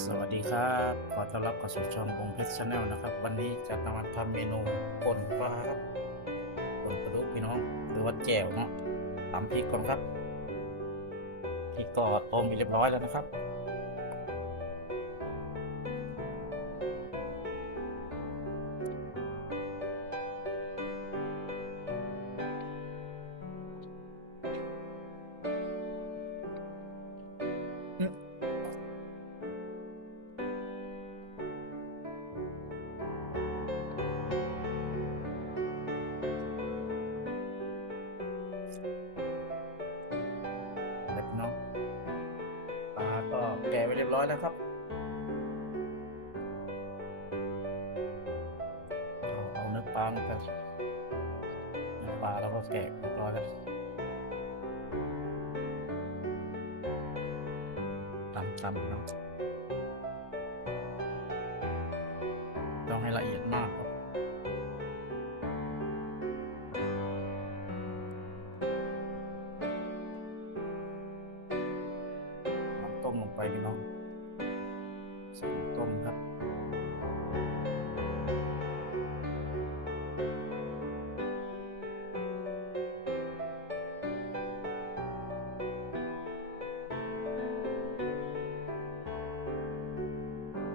สวัสดีครับ ขอต้อนรับเข้าสู่ช่องวงเพชรชาแนลนะครับ วันนี้จะนำมาทำเมนูป่นปลาครับป่นปลาดุกพี่น้อง หรือว่าแจ่วเนาะตำพริกก่อนครับพริกก็ต้มมีเรียบร้อยแล้วนะครับ ร้อยแล้วครับเอาเนื้อปลาลงไปเนื้อปลาแล้วก็แกะเรียบร้อยแล้วตำตำนะต้องให้ละเอียดมากครับต้มลงไปพี่น้อง ส่น้ำต้มครับ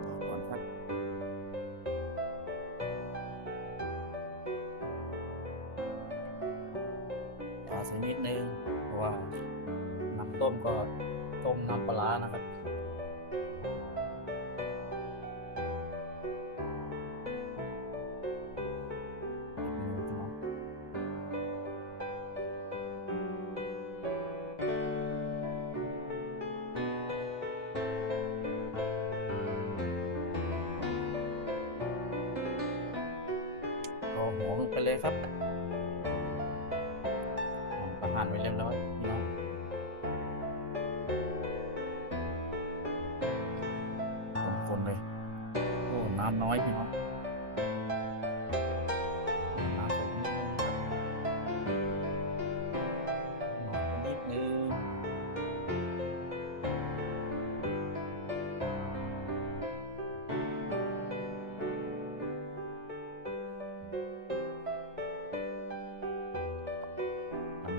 ต่อก่อนครับปลาใส่นิดนึงเพราะว่าน้ำต้มก็ต้มน้ำปลานะครับ ครับประหารไว้เรียบร้อยพี่น้องคนๆเลย โอ้ น้ำน้อยพี่น้อง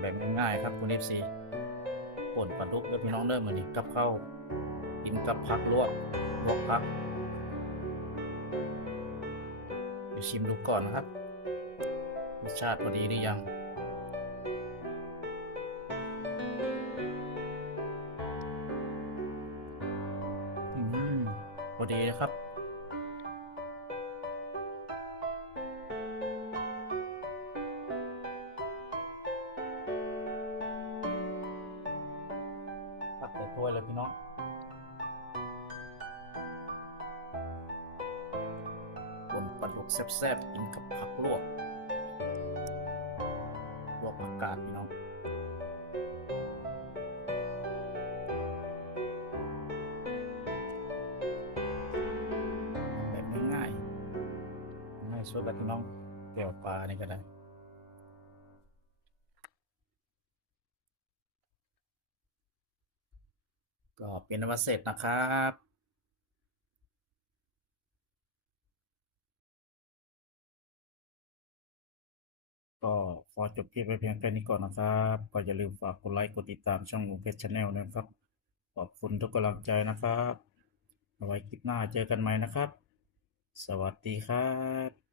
แบบง่ายๆครับคุณเอฟซีป่นปลาดุกเด้อพี่น้องเริ่มมือนี้กับข้าวกินกับผักลวกลวกผักเดี๋ยวชิมดูก่อนนะครับรสชาติพอดีหรือยังอืมพอดีนะครับ ถ้วยเลยพี่น้องบนปลาดุกแซ่บๆกินกับผักลวกลวกผักกาดพี่น้องแบบง่ายๆง่ายสุดแล้วพี่น้องแก้วปลานี่ก็ได้ ก็เป็นอันว่าเสร็จนะครับก็ขอจบคลิปไปเพียงแค่นี้ก่อนนะครับ ก็อย่าลืมฝากกดไลค์กดติดตามช่องลุงเพชรชาแนลนะครับ ขอบคุณทุกกำลังใจนะครับเอาไว้คลิปหน้าเจอกันใหม่นะครับ สวัสดีครับ